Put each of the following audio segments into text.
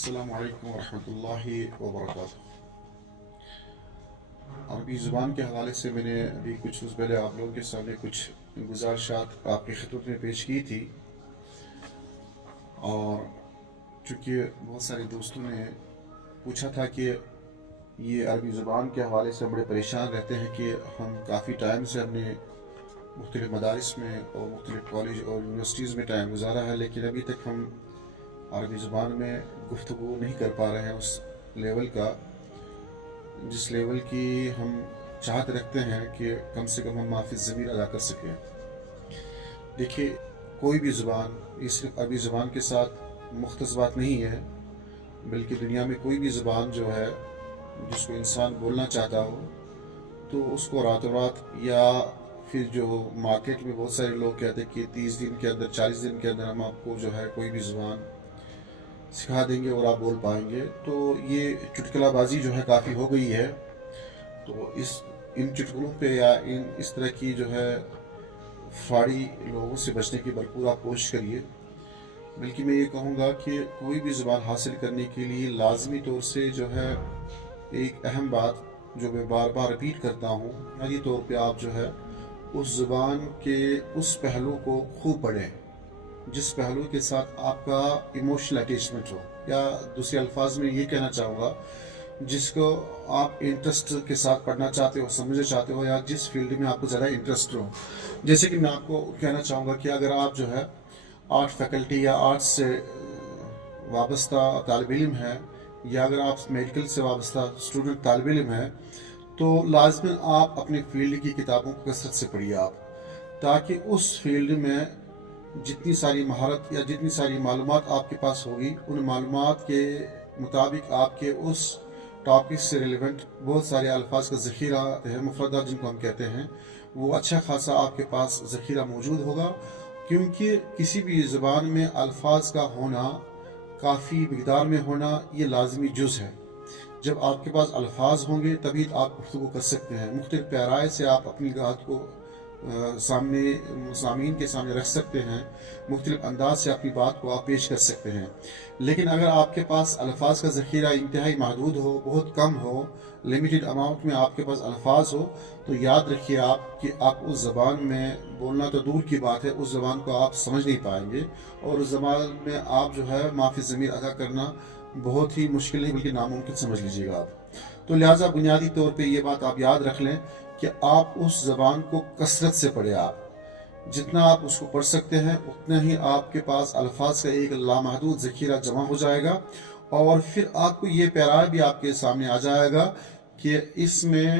السلام علیکم ورحمۃ اللہ وبرکاتہ۔ عربی زبان کے حوالے سے میں نے ابھی کچھ روز پہلے آپ لوگوں کے سامنے کچھ گزارشات آپ کی خدمت میں پیش کی تھی، اور چونکہ بہت سارے دوستوں نے پوچھا تھا کہ یہ عربی زبان کے حوالے سے بڑے پریشان رہتے ہیں کہ ہم کافی ٹائم سے ہم نے مختلف مدارس میں اور مختلف کالج اور یونیورسٹیز میں ٹائم گزارا ہے، لیکن ابھی تک ہم عربی زبان میں گفتگو نہیں کر پا رہے ہیں اس لیول کا جس لیول کی ہم چاہت رکھتے ہیں کہ کم سے کم ہم مافی ضمیر ادا کر سکیں۔ دیکھیے، کوئی بھی زبان یہ صرف عربی زبان کے ساتھ مختص بات نہیں ہے، بلکہ دنیا میں کوئی بھی زبان جو ہے جس کو انسان بولنا چاہتا ہو تو اس کو راتوں رات، یا پھر جو مارکیٹ میں بہت سارے لوگ کہتے ہیں کہ 30 دن کے اندر 40 دن کے اندر ہم آپ کو جو ہے کوئی بھی زبان سکھا دیں گے اور آپ بول پائیں گے، تو یہ چٹکلا بازی جو ہے کافی ہو گئی ہے۔ تو ان چٹکلوں پہ یا اس طرح کی جو ہے فراڈی لوگوں سے بچنے کی بھرپور آپ کوشش کریے۔ بلکہ میں یہ کہوں گا کہ کوئی بھی زبان حاصل کرنے کے لیے لازمی طور سے جو ہے ایک اہم بات جو میں بار بار ریپیٹ کرتا ہوں، بنیادی طور پہ آپ جو ہے اس زبان کے اس پہلو کو خوب پڑھیں جس پہلو کے ساتھ آپ کا ایموشنل اٹیچمنٹ ہو، یا دوسرے الفاظ میں یہ کہنا چاہوں گا جس کو آپ انٹرسٹ کے ساتھ پڑھنا چاہتے ہو، سمجھنا چاہتے ہو، یا جس فیلڈ میں آپ کو زیادہ انٹرسٹ ہو۔ جیسے کہ میں آپ کو کہنا چاہوں گا کہ اگر آپ جو ہے آرٹ فیکلٹی یا آرٹس سے وابستہ طالب علم ہے، یا اگر آپ میڈیکل سے وابستہ اسٹوڈنٹ طالب علم ہے، تو لازماً آپ اپنے فیلڈ کی کتابوں کو کثرت سے پڑھیے آپ، تاکہ اس فیلڈ میں جتنی ساری مہارت یا جتنی ساری معلومات آپ کے پاس ہوگی، ان معلومات کے مطابق آپ کے اس ٹاپک سے ریلیونٹ بہت سارے الفاظ کا ذخیرہ ہے، مفردات جن کو ہم کہتے ہیں، وہ اچھا خاصا آپ کے پاس ذخیرہ موجود ہوگا، کیونکہ کسی بھی زبان میں الفاظ کا ہونا، کافی مقدار میں ہونا، یہ لازمی جز ہے۔ جب آپ کے پاس الفاظ ہوں گے تبھی آپ گفتگو کر سکتے ہیں، مختلف پیرائے سے آپ اپنی بات کو سامعین کے سامنے رکھ سکتے ہیں، مختلف انداز سے اپنی بات کو آپ پیش کر سکتے ہیں۔ لیکن اگر آپ کے پاس الفاظ کا ذخیرہ انتہائی محدود ہو، بہت کم ہو، لیمیٹڈ اماؤنٹ میں آپ کے پاس الفاظ ہو، تو یاد رکھیے آپ کہ آپ اس زبان میں بولنا تو دور کی بات ہے، اس زبان کو آپ سمجھ نہیں پائیں گے، اور اس زبان میں آپ جو ہے مافی ضمیر ادا کرنا بہت ہی مشکل نہیں بلکہ ناممکن سمجھ لیجیے گا آپ۔ تو لہٰذا بنیادی طور پہ یہ بات آپ یاد رکھ لیں کہ آپ اس زبان کو کثرت سے پڑھیں، آپ جتنا آپ اس کو پڑھ سکتے ہیں اتنا ہی آپ کے پاس الفاظ کا ایک لامحدود ذخیرہ جمع ہو جائے گا، اور پھر آپ کو یہ پیرا بھی آپ کے سامنے آ جائے گا کہ اس میں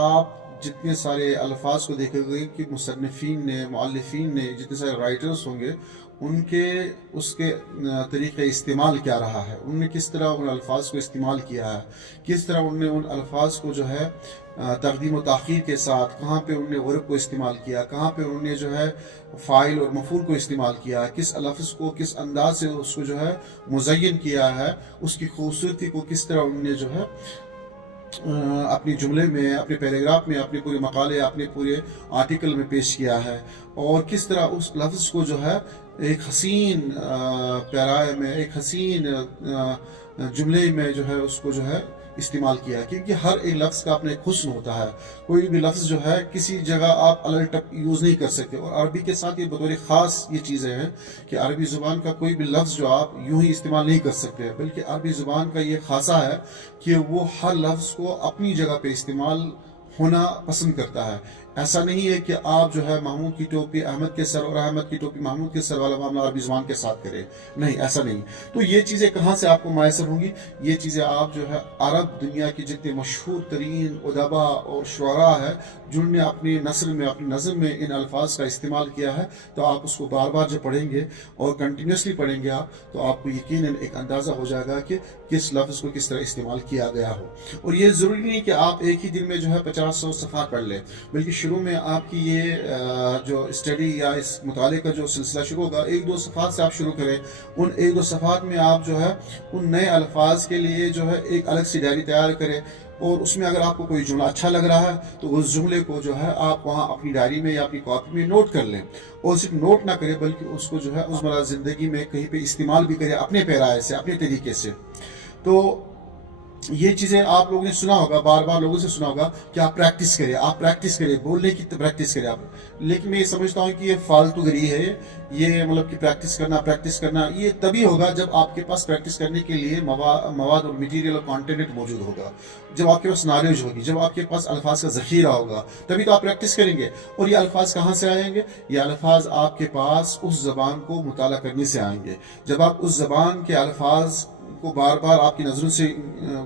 آپ جتنے سارے الفاظ کو دیکھیں گے کہ مصنفین نے، مؤلفین نے، جتنے سارے رائٹرز ہوں گے، ان کے اس کے طریقے استعمال کیا رہا ہے، ان نے کس طرح ان الفاظ کو استعمال کیا ہے، کس طرح ان نے ان الفاظ کو جو ہے تقدیم و تاخیر کے ساتھ، کہاں پہ ان نے غرب کو استعمال کیا، کہاں پہ ان نے جو ہے فاعل اور مفعول کو استعمال کیا، کس لفظ کو کس انداز سے اس کو جو ہے مزین کیا ہے، اس کی خوبصورتی کو کس طرح ان نے جو ہے اپنی جملے میں، اپنے پیراگراف میں، اپنے پورے مقالے، اپنے پورے آرٹیکل میں پیش کیا ہے، اور کس طرح اس لفظ کو جو ہے ایک حسین پیرائے میں، ایک حسین جملے میں جو ہے اس کو جو ہے استعمال کیا ہے، کیونکہ ہر ایک لفظ کا اپنا ایک حسن ہوتا ہے۔ کوئی بھی لفظ جو ہے کسی جگہ آپ الٹ یوز نہیں کر سکتے، اور عربی کے ساتھ یہ بطور خاص یہ چیزیں ہیں کہ عربی زبان کا کوئی بھی لفظ جو آپ یوں ہی استعمال نہیں کر سکتے، بلکہ عربی زبان کا یہ خاصہ ہے کہ وہ ہر لفظ کو اپنی جگہ پہ استعمال ہونا پسند کرتا ہے۔ ایسا نہیں ہے کہ آپ جو ہے محمود کی ٹوپی احمد کے سر اور احمد کی ٹوپی محمود کے سر والا معاملہ عربی زبان کے ساتھ کرے، نہیں، ایسا نہیں۔ تو یہ چیزیں کہاں سے آپ کو میسر ہوں گی؟ یہ چیزیں آپ جو ہے عرب دنیا کی جتنے مشہور ترین ادبا اور شعراء ہیں جن نے اپنی نثر میں، اپنی نظم میں ان الفاظ کا استعمال کیا ہے، تو آپ اس کو بار بار جب پڑھیں گے اور کنٹینیوسلی پڑھیں گے آپ، تو آپ کو یقیناً ایک اندازہ ہو جائے گا کہ کس لفظ کو کس طرح استعمال کیا گیا ہو۔ اور یہ ضروری نہیں کہ آپ ایک ہی دن میں جو ہے 50-100 صفحات پڑھ لیں، بلکہ شروع میں آپ کی یہ جو اسٹڈی یا اس مطالعے کا جو سلسلہ شروع ہوگا، 1-2 صفحات سے آپ شروع کریں۔ ان 1-2 صفحات میں آپ جو ہے ان نئے الفاظ کے لیے جو ہے ایک الگ سی ڈائری تیار کریں، اور اس میں اگر آپ کو کوئی جملہ اچھا لگ رہا ہے تو اس جملے کو جو ہے آپ وہاں اپنی ڈائری میں یا اپنی کاپی میں نوٹ کر لیں، اور صرف نوٹ نہ کریں بلکہ اس کو جو ہے روزمرہ زندگی میں کہیں پہ استعمال بھی کریں اپنے پیرائے سے، اپنے طریقے سے۔ تو یہ چیزیں آپ لوگوں نے سنا ہوگا، بار بار لوگوں سے سنا ہوگا کہ آپ پریکٹس کریں، بولنے کی پریکٹس کریں آپ، لیکن میں یہ سمجھتا ہوں کہ یہ فالتو گری ہے۔ یہ مطلب کہ پریکٹس کرنا یہ تبھی ہوگا جب آپ کے پاس پریکٹس کرنے کے لیے مواد اور مٹیریل اور کانٹینٹ موجود ہوگا، جب آپ کے پاس نالج ہوگی، جب آپ کے پاس الفاظ کا ذخیرہ ہوگا، تبھی تو آپ پریکٹس کریں گے۔ اور یہ الفاظ کہاں سے آئیں گے؟ یہ الفاظ آپ کے پاس اس زبان کو مطالعہ کرنے سے آئیں گے۔ جب آپ اس زبان کے الفاظ کو بار بار آپ کی نظروں سے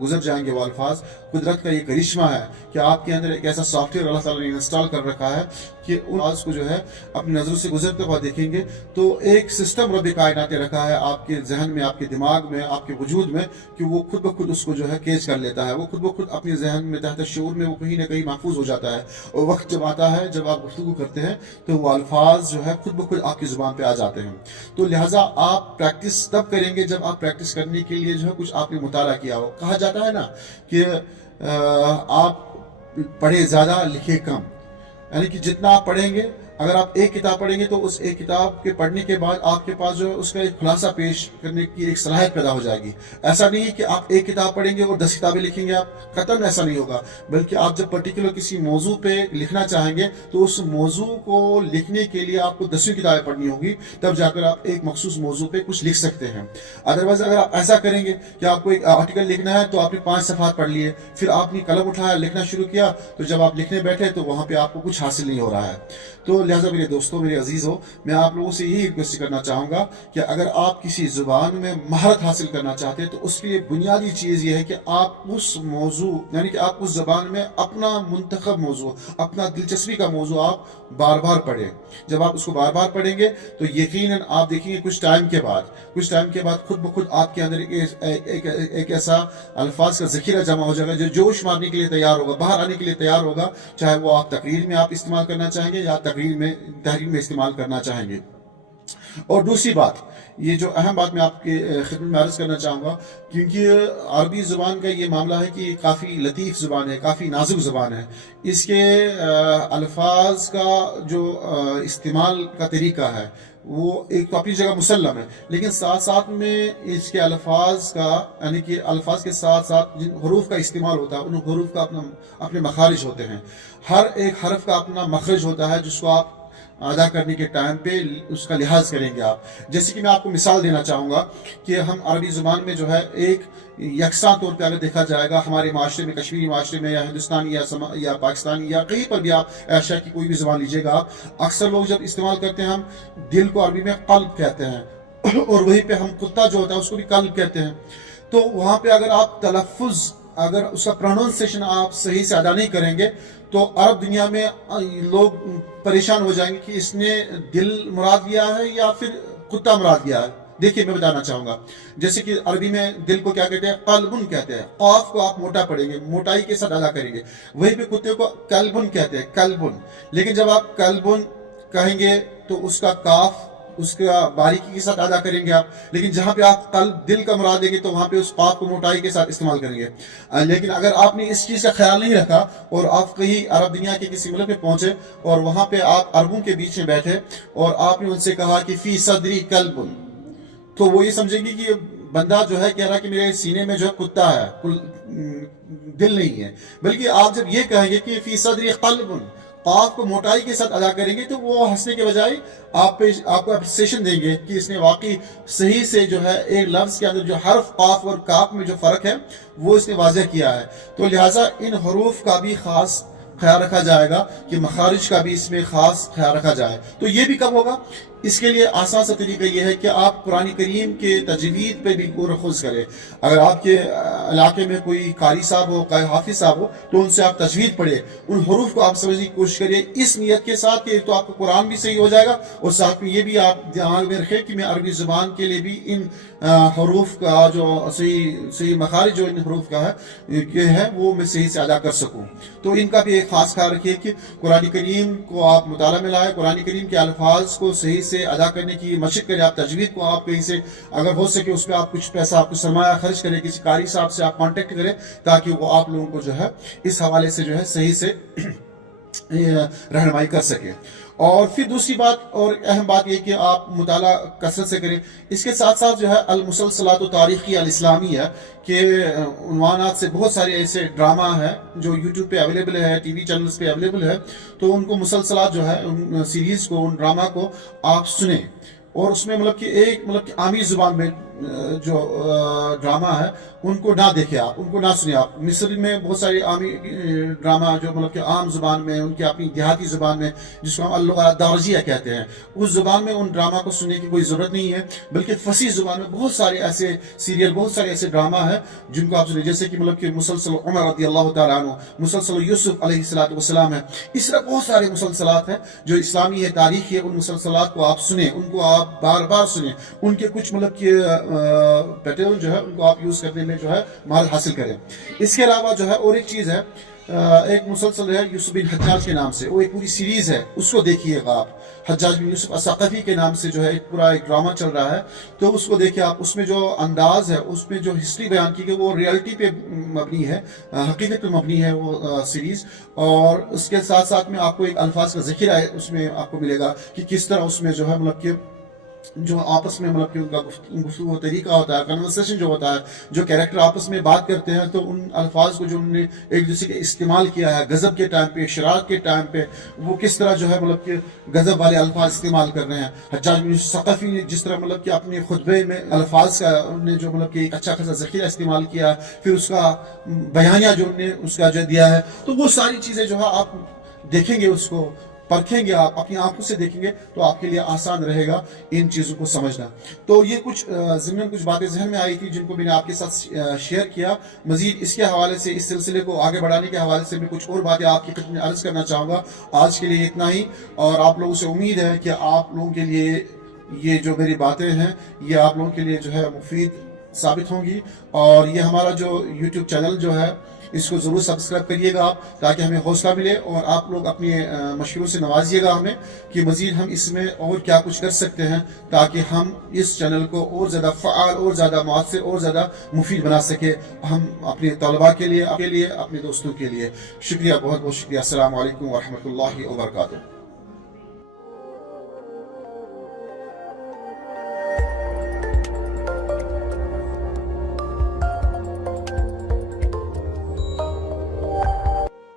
گزر جائیں گے، وہ الفاظ، قدرت کا یہ کرشمہ ہے کہ آپ کے اندر ایک ایسا سافٹ ویئر اللہ تعالیٰ نے انسٹال کر رکھا ہے کہ ان الفاظ کو جو ہے اپنی نظروں سے گزرتے ہوئے دیکھیں گے تو ایک سسٹم رب کائنات نے رکھا ہے آپ کے ذہن میں، آپ کے دماغ میں، آپ کے وجود میں، کہ وہ خود بخود اس کو جو ہے کیچ کر لیتا ہے، وہ خود بخود اپنے ذہن میں تحت شعور میں وہ کہیں نہ کہیں محفوظ ہو جاتا ہے، اور وقت جب آتا ہے جب آپ گفتگو کرتے ہیں تو وہ الفاظ جو ہے خود بخود آپ کی زبان پہ آ جاتے ہیں۔ تو لہٰذا آپ پریکٹس تب کریں گے جب آپ پریکٹس کرنے کے لیے جو ہے کچھ آپ نے مطالعہ کیا ہو۔ کہا جاتا ہے نا کہ آپ پڑھے زیادہ لکھے کم، یعنی کہ جتنا آپ پڑھیں گے، اگر آپ ایک کتاب پڑھیں گے تو اس ایک کتاب کے پڑھنے کے بعد آپ کے پاس جو ہے اس کا ایک خلاصہ پیش کرنے کی ایک صلاحیت پیدا ہو جائے گی۔ ایسا نہیں ہے کہ آپ ایک کتاب پڑھیں گے اور 10 کتابیں لکھیں گے، آپ قطعاً ایسا نہیں ہوگا، بلکہ آپ جب پرٹیکولر کسی موضوع پہ لکھنا چاہیں گے تو اس موضوع کو لکھنے کے لیے آپ کو 10 کتابیں پڑھنی ہوگی، تب جا کر آپ ایک مخصوص موضوع پہ کچھ لکھ سکتے ہیں۔ ادروائز اگر آپ ایسا کریں گے کہ آپ کو ایک آرٹیکل لکھنا ہے تو آپ نے 5 صفحات پڑھ لیے، پھر آپ نے قلم اٹھایا، لکھنا شروع کیا، تو جب آپ لکھنے بیٹھے تو وہاں پہ آپ کو کچھ حاصل نہیں ہو رہا ہے۔ تو لہٰذا میرے دوستوں، میرے عزیزوں، میں آپ لوگوں سے یہی ریکویسٹ کرنا چاہوں گا کہ اگر آپ کسی زبان میں مہارت حاصل کرنا چاہتے ہیں تو اس کے لیے بنیادی چیز یہ ہے کہ آپ اس موضوع، یعنی کہ آپ اس زبان میں اپنا منتخب موضوع، اپنا دلچسپی کا موضوع آپ بار بار پڑھیں۔ جب آپ اس کو بار بار پڑھیں گے تو یقیناً آپ دیکھیں گے کچھ ٹائم کے بعد خود بخود آپ کے اندر ایک ایسا الفاظ کا ذخیرہ جمع ہو جائے گا جو جوش مارنے کے لیے تیار ہوگا، باہر آنے کے لیے تیار ہوگا، چاہے وہ آپ تقریر میں آپ استعمال کرنا چاہیں گے یا تحریر میں استعمال کرنا چاہیں گے۔ اور دوسری بات، یہ جو اہم بات میں آپ کے خدمت میں عرض کرنا چاہوں گا، کیونکہ عربی زبان کا یہ معاملہ ہے کہ یہ کافی لطیف زبان ہے، کافی نازک زبان ہے، اس کے الفاظ کا جو استعمال کا طریقہ ہے وہ ایک تو اپنی جگہ مسلم ہے، لیکن ساتھ ساتھ میں اس کے الفاظ کا، یعنی کہ الفاظ کے ساتھ ساتھ جن حروف کا استعمال ہوتا ہے ان حروف کا اپنے مخارج ہوتے ہیں، ہر ایک حرف کا اپنا مخرج ہوتا ہے جس کو آپ ادا کرنے کے ٹائم پہ اس کا لحاظ کریں گے آپ۔ جیسے کہ میں آپ کو مثال دینا چاہوں گا کہ ہم عربی زبان میں جو ہے ایک یکساں طور پہ اگر دیکھا جائے گا ہمارے معاشرے میں، کشمیری معاشرے میں یا ہندوستانی یا پاکستانی یا کہیں پر بھی آپ ایشیا کی کوئی بھی زبان لیجیے گا، آپ اکثر لوگ جب استعمال کرتے ہیں ہم دل کو عربی میں قلب کہتے ہیں، اور وہیں پہ ہم کتا جو ہوتا ہے اس کو بھی قلب کہتے ہیں۔ تو وہاں پہ اگر آپ تلفظ، اگر اس کا پروننسیشن آپ صحیح سے ادا نہیں کریں گے تو عرب دنیا میں لوگ پریشان ہو جائیں گے کہ اس نے دل مراد لیا ہے یا پھر کتا مراد لیا ہے۔ دیکھیے میں بتانا چاہوں گا، جیسے کہ عربی میں دل کو کیا کہتے ہیں؟ قلبن کہتے ہیں، قاف کو آپ موٹا پڑھیں گے، موٹائی کے ساتھ ادا کریں گے، وہیں پہ کتے کو کلبن کہتے ہیں، کلبن، لیکن جب آپ کلبن کہیں گے تو اس کا کاف اس کا باریکی کے ساتھ ادا کریں گے آپ، لیکن جہاں پہ آپ قلب دل کا مراد دیں گے تو وہاں پہ اس قاف کو موٹائی کے ساتھ استعمال کریں گے۔ لیکن اگر آپ نے اس چیز کا خیال نہیں رکھا اور آپ کہیں عرب دنیا کے کسی ملک میں پہنچے اور وہاں پہ آپ عربوں کے بیچ میں بیٹھے اور آپ نے ان سے کہا کہ فی صدری کلبن، تو وہ یہ سمجھیں گے کہ یہ بندہ جو ہے کہہ رہا کہ میرے سینے میں جو ہے کتا ہے، دل نہیں ہے، بلکہ آپ جب یہ کہیں گے کہ فی صدری قلبن، قاف کو موٹائی کے ساتھ ادا کریں گے تو وہ ہنسنے کے بجائے آپ کو اپریسیشن دیں گے کہ اس نے واقعی صحیح سے جو ہے ایک لفظ کے اندر جو حرف قاف اور کاف میں جو فرق ہے وہ اس نے واضح کیا ہے۔ تو لہٰذا ان حروف کا بھی خاص خیال رکھا جائے گا کہ مخارج کا بھی اس میں خاص خیال رکھا جائے۔ تو یہ بھی کب ہوگا؟ اس کے لیے آسان سا طریقہ یہ ہے کہ آپ قرآن کریم کے تجوید پہ بھی غور کریں۔ اگر آپ کے علاقے میں کوئی قاری صاحب ہو، کوئی حافظ صاحب ہو تو ان سے آپ تجوید پڑھیں، ان حروف کو آپ سمجھنے کی کوشش کریے، اس نیت کے ساتھ کہ تو آپ کو قرآن بھی صحیح ہو جائے گا، اور ساتھ میں یہ بھی آپ دماغ میں رکھیں کہ میں عربی زبان کے لیے بھی ان حروف کا جو صحیح مخارج جو ان حروف کا ہے وہ میں صحیح سے ادا کر سکوں۔ تو ان کا بھی ایک خاص خیال رکھیے کہ قرآن کریم کو آپ مطالعہ میں لائیں، قرآن کریم کے الفاظ کو صحیح سے ادا کرنے کی مشق کریں. آپ تجوید کو آپ کہیں سے اگر ہو سکے اس پہ آپ کچھ پیسہ آپ کو سرمایہ خرچ کریں, کسی قاری صاحب سے آپ کانٹیکٹ کریں تاکہ وہ آپ لوگوں کو جو ہے اس حوالے سے جو ہے صحیح سے رہنمائی کر سکے. اور پھر دوسری بات اور اہم بات یہ کہ آپ مطالعہ کثرت سے کریں. اس کے ساتھ ساتھ جو ہے المسلسلات و تاریخی الاسلامیہ کے عنوانات سے بہت سارے ایسے ڈرامہ ہیں جو یوٹیوب پہ اویلیبل ہے, ٹی وی چینلز پہ اویلیبل ہے, تو ان کو مسلسلات جو ہے ان سیریز کو, ان ڈرامہ کو آپ سنیں. اور اس میں مطلب کہ ایک مطلب کہ عامی زبان میں جو ڈرامہ ہے ان کو نہ دیکھیں آپ, ان کو نہ سنیں آپ. مصر میں بہت سارے عامی ڈرامہ جو مطلب کہ عام زبان میں, ان کی اپنی دیہاتی زبان میں جس کو ہم اللغۃ دارجیہ کہتے ہیں, اس زبان میں ان ڈرامہ کو سننے کی کوئی ضرورت نہیں ہے, بلکہ فصیح زبان میں بہت سارے ایسے سیریل, بہت سارے ایسے ڈرامہ ہیں جن کو آپ سنیں, جیسے کہ مطلب کہ مسلسل عمر رضی اللہ تعالیٰ عنہ, مسلسل یوسف علیہ السلام ہے. اس طرح بہت سارے مسلسلات ہیں جو اسلامی ہے, تاریخی ہے. ان مسلسلات کو آپ سنیں, ان کو آپ بار بار سنیں, ان کے کچھ مطلب کہ پیٹرن جو ہے ان کو آپ یوز کرنے میں جو ہے مہارت حاصل کریں. اس کے علاوہ جو ہے اور ایک چیز ہے, ایک مسلسل ہے یوسف بن حجاج کے نام سے, وہ ایک پوری سیریز ہے, اس کو دیکھیے گا آپ. حجاج بن یوسف الثقفی کے نام سے جو ہے ایک پورا ایک ڈرامہ چل رہا ہے, تو اس کو دیکھیں آپ. اس میں جو انداز ہے, اس میں جو ہسٹری بیان کی گئی وہ ریئلٹی پہ مبنی ہے, حقیقت پہ مبنی ہے وہ سیریز. اور اس کے ساتھ ساتھ میں آپ کو ایک الفاظ کا ذخیرہ ہے اس میں آپ کو ملے گا کہ کس طرح اس میں جو ہے مطلب کہ جو آپس میں مطلب کہ ان کا گفتگو طریقہ ہوتا ہے, کنورسیشن جو ہوتا ہے, جو کیریکٹر آپس میں بات کرتے ہیں, تو ان الفاظ کو جو انہوں نے ایک دوسرے کے استعمال کیا ہے غضب کے ٹائم پہ, شرارت کے ٹائم پہ, وہ کس طرح جو ہے مطلب کہ غضب والے الفاظ استعمال کر رہے ہیں. حجاج بن ثقفی نے جس طرح مطلب کہ اپنے خطبے میں الفاظ کا نے جو مطلب کہ ایک اچھا خاصا ذخیرہ استعمال کیا, پھر اس کا بیانیہ جو انہوں نے اس کا جو دیا ہے, تو وہ ساری چیزیں جو ہے آپ دیکھیں گے, اس کو پرکھیں گے, آپ اپنی آنکھوں سے دیکھیں گے, تو آپ کے لیے آسان رہے گا ان چیزوں کو سمجھنا. تو یہ کچھ ضمن کچھ باتیں ذہن میں آئی تھی جن کو میں نے آپ کے ساتھ شیئر کیا. مزید اس کے حوالے سے, اس سلسلے کو آگے بڑھانے کے حوالے سے میں کچھ اور باتیں آپ کی خدمت میں عرض کرنا چاہوں گا. آج کے لیے اتنا ہی, اور آپ لوگوں سے امید ہے کہ آپ لوگوں کے لیے یہ جو میری باتیں ہیں یہ آپ لوگوں کے لیے جو ہے مفید ثابت ہوں گی. اور یہ ہمارا جو یوٹیوب چینل جو ہے اس کو ضرور سبسکرائب کریے گا آپ, تاکہ ہمیں حوصلہ ملے, اور آپ لوگ اپنے مشوروں سے نوازیے گا ہمیں کہ مزید ہم اس میں اور کیا کچھ کر سکتے ہیں تاکہ ہم اس چینل کو اور زیادہ فعال, اور زیادہ مؤثر, اور زیادہ مفید بنا سکے, ہم اپنے طلباء کے لیے, اپنے دوستوں کے لیے. شکریہ, بہت بہت شکریہ. السلام علیکم ورحمۃ اللہ وبرکاتہ.